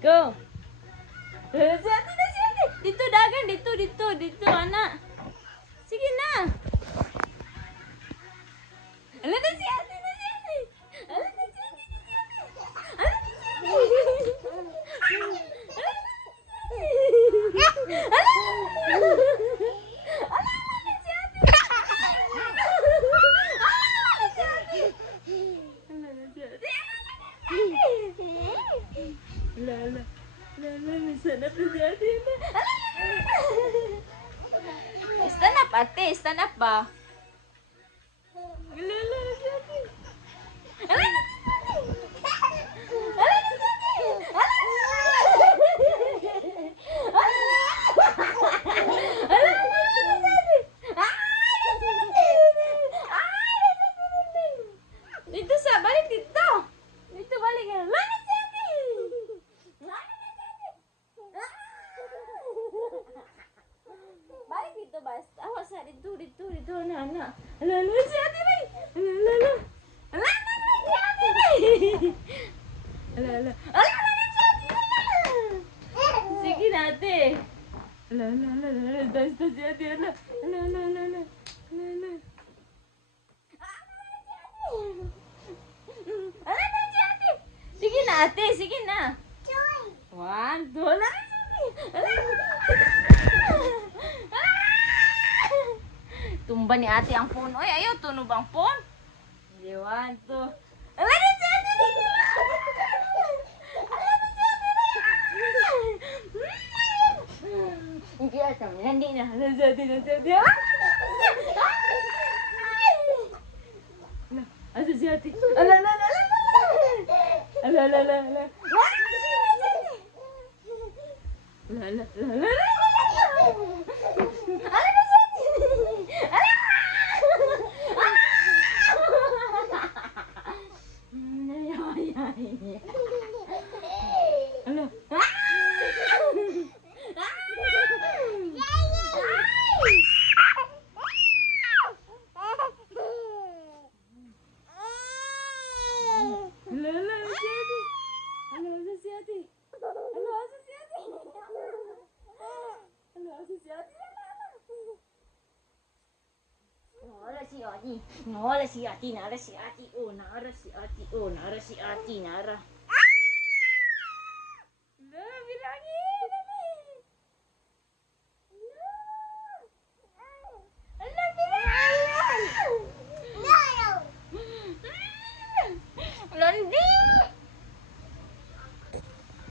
Go. Si ate na, si ate. Dito, dagan. Dito, anak. Sige na. Ala na si ate, na si ate. Ala na si ate, na si ate. Ala na si ate. Lala, sanap na si ate na. Stand up, ate. Stand up ba? Lala na si ate. Ala na si ate. Ala na si ate. Dito sa, balik dito. Dito, balik. Ala na si ate. Balik dito, basta. Awas sa dito, anak. Ala si ate, bay. Ala. Ala si ate, bay. Ala si ate, bay. Sige na, ate. Ala. Basta si ate, ala. Ala. Ala na si ate. Sige na, ate. Sige na. 1, 2, ala na si ate. Tumba ni ate ang phone. Oy, ayaw tunog ang phone. Hindi, 1, 2. Ala na si ate. Ala na si ate. Hindi ata. Hindi na. Ala si ate. Asa si ate? Ala. Nara si ate, nara.